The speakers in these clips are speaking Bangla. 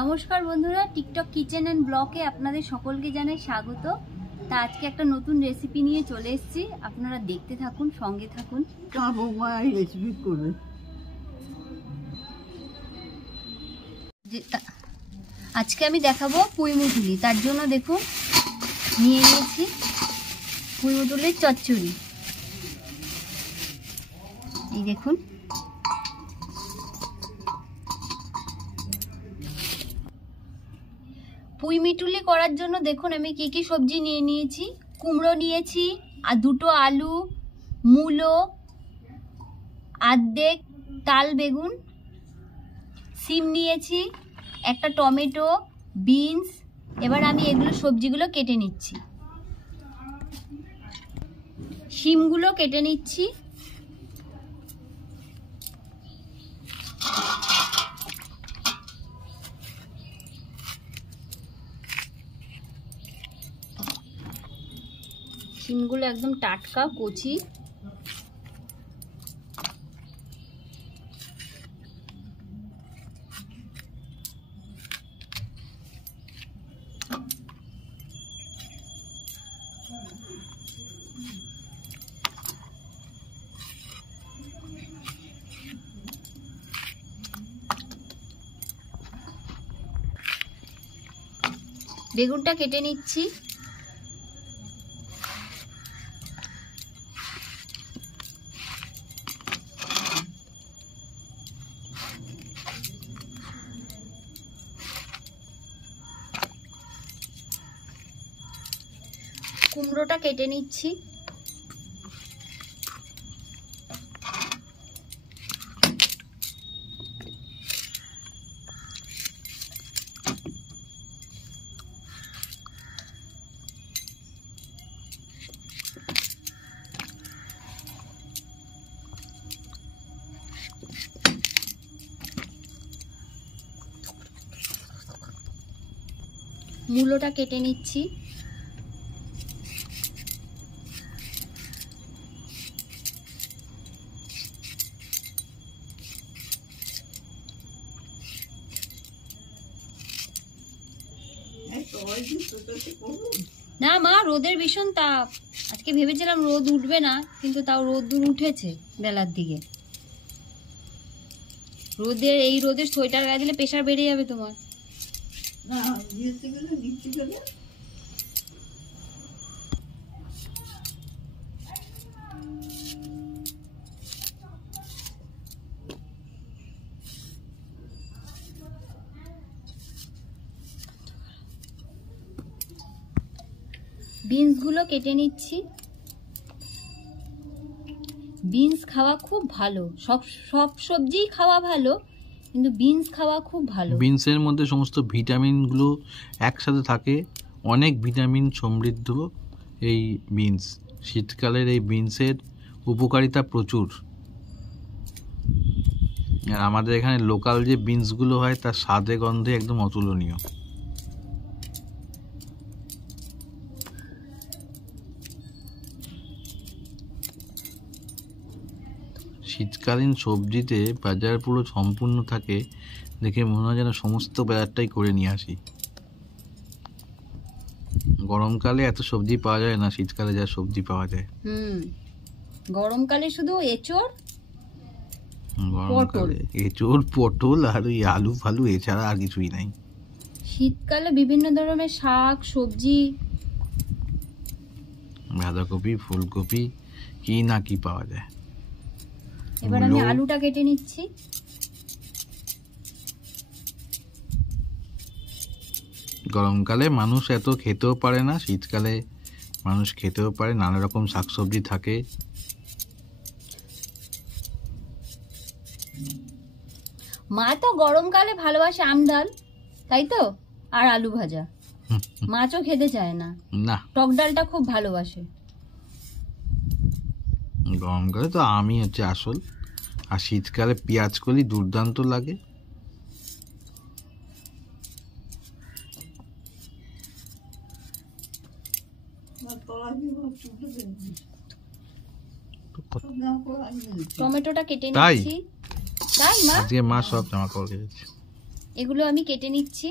নমস্কার বন্ধুরা, টিকটক কিচেন অ্যান্ড ব্লগে আপনাদের সকলকে জানাই স্বাগত। তা আজকে একটা নতুন রেসিপি নিয়ে চলে এসেছি, আপনারা দেখতে থাকুন, সঙ্গে থাকুন। রেসিপি করবে আজকে আমি দেখাবো পুঁইমুটুলি। তার জন্য দেখুন নিয়ে নিয়েছি পুঁইমুটুলির চচ্চড়ি। এই দেখুন, পুঁইমিটুলি করার জন্য দেখুন আমি কি কি সবজি নিয়ে নিয়েছি। কুমড়ো নিয়েছি, আর দুটো আলু, মূলো, আর্ধেক তাল বেগুন, সিম নিয়েছি, একটা টমেটো, বিনস। এবার আমি এগুলো সবজিগুলো কেটে নিচ্ছি। সিমগুলো কেটে নিচ্ছি। সিমগুলো একদম টাটকা কচি। বেগুনটা কেটে নিচ্ছি। কুমড়োটা কেটে নিচ্ছি। মূলোটা কেটে নিচ্ছি। না মা, রোদের ভীষণ তাপ। আজকে ভেবেছিলাম রোদ উঠবে না, কিন্তু তাও রোদ্দুর উঠেছে বেলার দিকে। এই রোদের সোয়েটার গায়ে দিলে প্রেশার বেড়ে যাবে তোমার। বিনসগুলো কেটে নিচ্ছি। বিনস খাওয়া খুব ভালো, সব সবজিই খাওয়া ভালো, কিন্তু বিনস খাওয়া খুব ভালো। বিনসের মধ্যে সমস্ত ভিটামিনগুলো একসাথে থাকে, অনেক ভিটামিন সমৃদ্ধ এই বিনস। শীতকালের এই বিনসের উপকারিতা প্রচুর। আর আমাদের এখানে লোকাল যে বিনসগুলো হয় তার স্বাদে গন্ধে একদম অতুলনীয়। শীতকালীন সবজিতে বাজার পুরো সম্পূর্ণ থাকে, দেখে মনে হয় যেন সমস্ত বাজারটাই করে নিয়ে আসি। গরমকালে এত সবজি পাওয়া যায় না, শীতকালে যা সবজি পাওয়া যায়। গরমকালে শুধু এঁচড়, পটল আর ওই আলু ফালু, এছাড়া আর কিছুই নাই। শীতকালে বিভিন্ন ধরনের শাক সবজি, বাঁধাকপি, ফুলকপি, কি না কি পাওয়া যায়। এবার আমি আলুটা কেটে নিচ্ছি। গরমকালে মানুষ এত খেতেও পারে না, শীতকালে মানুষ খেতেও পারে। নানা রকম শাকসবজি থাকে। মা তো গরমকালে ভালোবাসে আম ডাল, তাই তো, আর আলু ভাজা। মাছও খেতে চায় না, টক ডালটা খুব ভালোবাসে। গরমকালে তো আমি হচ্ছে আসল, আর শীতকালে পেঁয়াজ কলি দুর্দান্ত লাগে। টমেটোটা কেটে নিচ্ছি। তাই মা, আজকে মা সব জামা কাপড় কেটেছে। এগুলো আমি কেটে নিচ্ছি।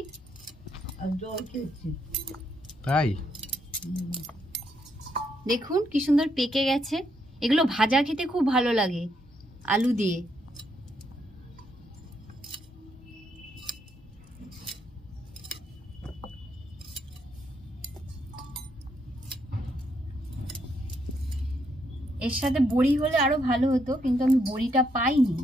আর জল খেয়েছি। তাই দেখুন কি সুন্দর পেকে গেছে। এগুলো ভাজা খেতে খুব ভালো লাগে আলু দিয়ে। এর সাথে বড়ি হলে আরো ভালো হতো, কিন্তু আমি বড়িটা পাইনি।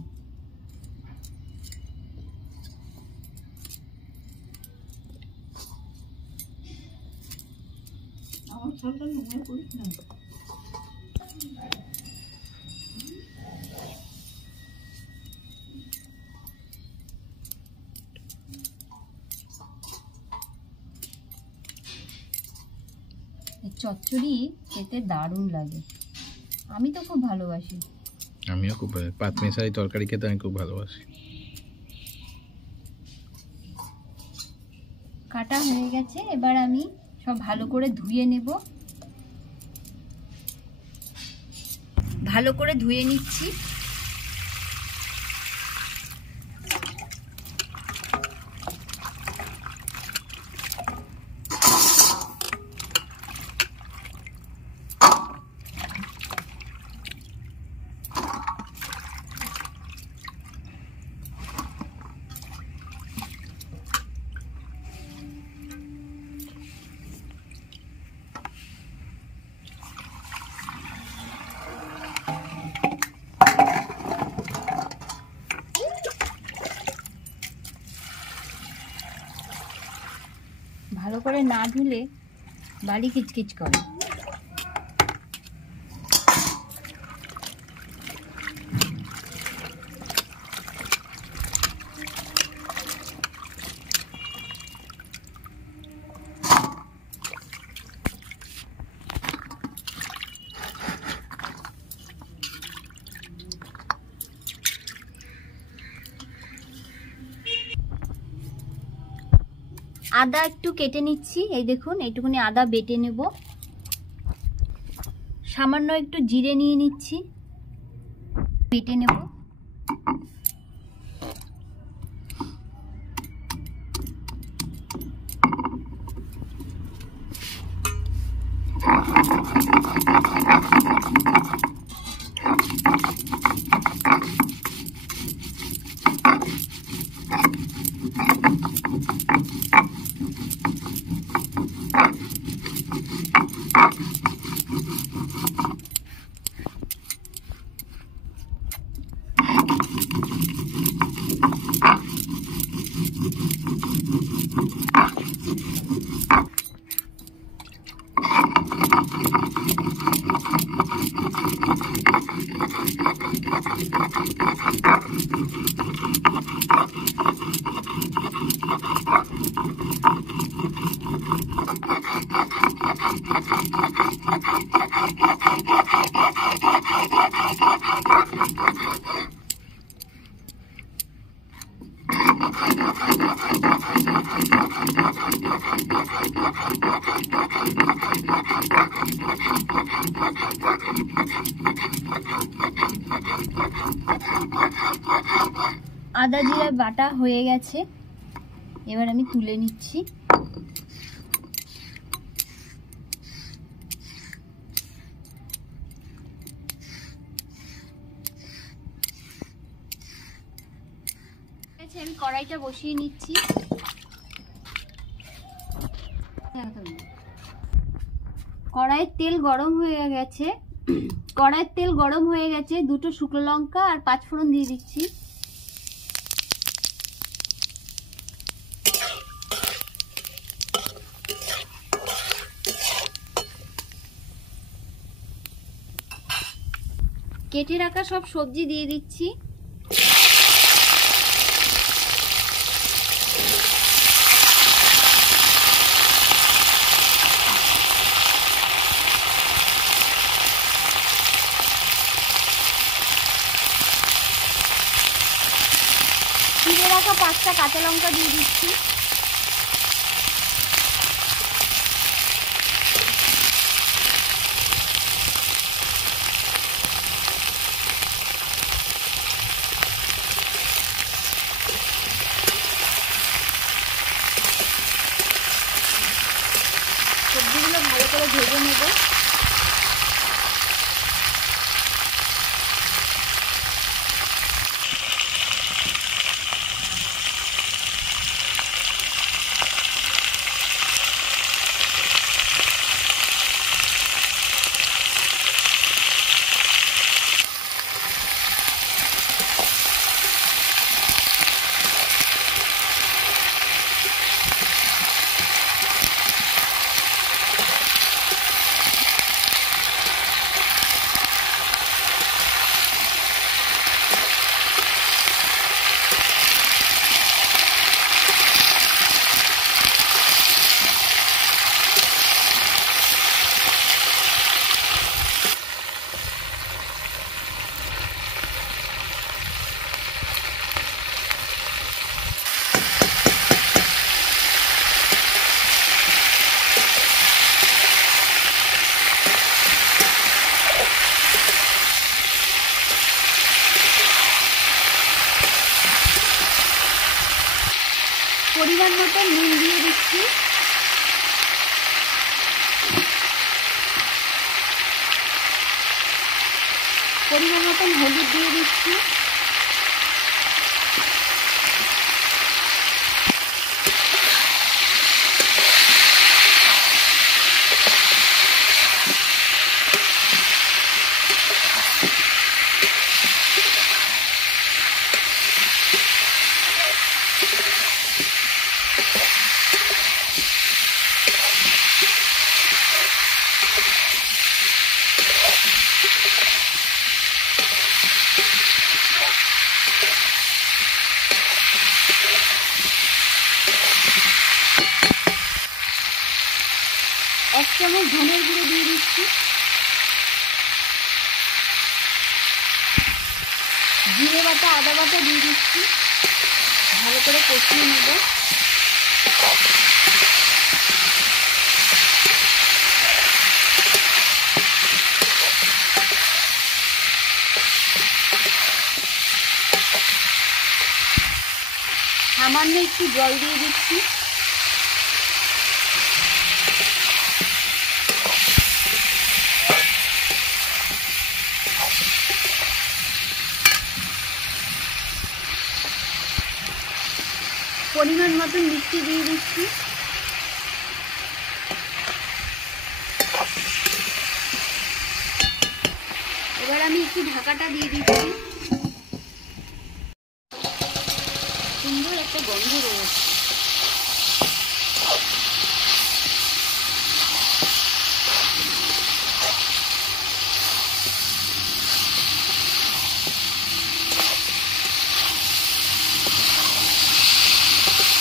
আমার ছোট মনে করিস না। চচ্চড়ি খেতে দারুণ লাগে, আমি তো খুব ভালোবাসি। আমিও খুব ভালো, পাতমিশালি তরকারি খেতে আমি খুব ভালোবাসি। কাটা হয়ে গেছে, এবার আমি সব ভালো করে ধুয়ে নেব। ভালো করে ধুয়ে নিচ্ছি। ভালো করে না ধুলে বালি কিচকিচ করে। আদা একটু কেটে নিচ্ছি, এই দেখুন এইটুকুনি আদা বেটে নেব। সামান্য একটু জিরে নিয়ে নিচ্ছি, বেটে নেব। আদা জিরা বাটা হয়ে গেছে, এবার আমি তুলে নিচ্ছি। আমি কড়াইটা বসিয়ে নিচ্ছি। কড়াইয়ের তেল গরম হয়ে গেছে, কড়াইয়ের তেল গরম হয়ে গেছে। দুটো শুকনো লঙ্কা আর 5 ফোড়ন দিয়ে দিচ্ছি। কেটে রাখা সব সবজি দিয়ে দিচ্ছি। চিড়ে রাখা 5টা কাঁচা লঙ্কা দিয়ে দিচ্ছি। সবজিগুলো ভালো করে ভেজে নেব। পরিমাণ মতো নুন দিয়ে দিচ্ছি। পরিমাণ মতন হলুদ দিয়ে দিচ্ছি। এক চামচ ধনের গুঁড়ো দিয়ে দিচ্ছি। জিরে বাটা, আদা বাটা দিয়ে দিচ্ছি। ভালো করে কষিয়ে নেব। সামান্য একটু জল দিয়ে দিচ্ছি। পরিমাণ মতন মিষ্টি দিয়ে দিচ্ছি। এবার আমি একটু ঢাকাটা দিয়ে দিচ্ছি। সুন্দর একটা গন্ধ রয়েছে।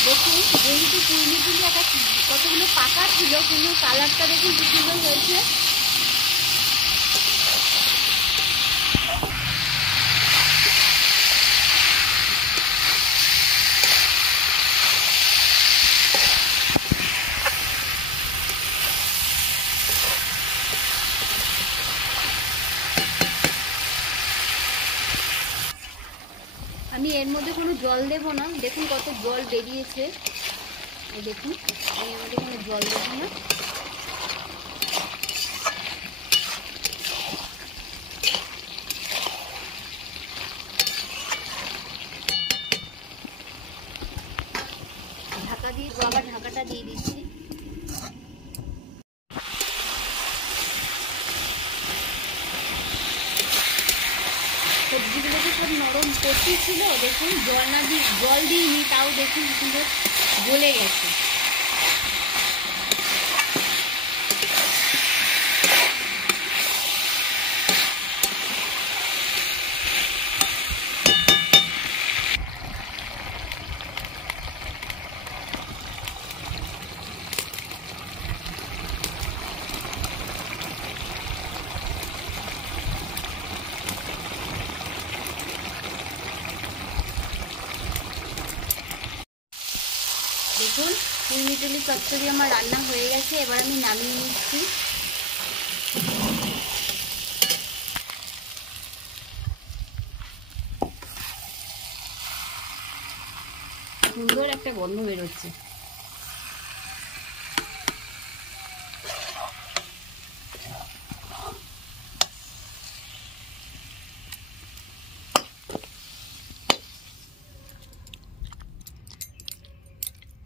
দেখুন, যেহেতু কুইলিগুলি একটা কতগুলো পাকা ছিল, কিন্তু কালারটা দেখুন কি সুন্দর হয়েছে। আমি এর মধ্যে কোনো জল দেব না। দেখুন কত জল বেরিয়েছে। এই দেখুন, আমি এর মধ্যে কোনো জল দেব না। ঢাকা দিয়ে আবার ঢাকাটা দিয়ে দিচ্ছি। সবজিগুলো তো সব নরম কচি ছিল। দেখুন জল দিইনি, তাও দেখুন সুন্দর গলে গেছে। দেখুন, কুইলিটুলি চচ্চড়ি আমার রান্না হয়ে গেছে। এবার আমি নামিয়ে নিচ্ছি। সুন্দর একটা গন্ধ বেরোচ্ছে।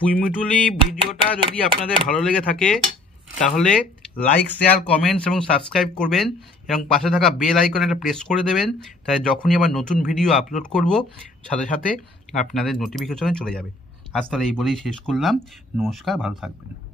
পুঁইমিটুলি ভিডিওটা যদি আপনাদের ভালো লেগে থাকে তাহলে লাইক, শেয়ার, কমেন্টস এবং সাবস্ক্রাইব করবেন এবং পাশে থাকা বেল আইকনটা প্রেস করে দেবেন, তাই যখনই আবার নতুন ভিডিও আপলোড করব সাথে সাথে আপনাদের নোটিফিকেশনে চলে যাবে। আজ তাহলে এই বলেই শেষ করলাম। নমস্কার, ভালো থাকবেন।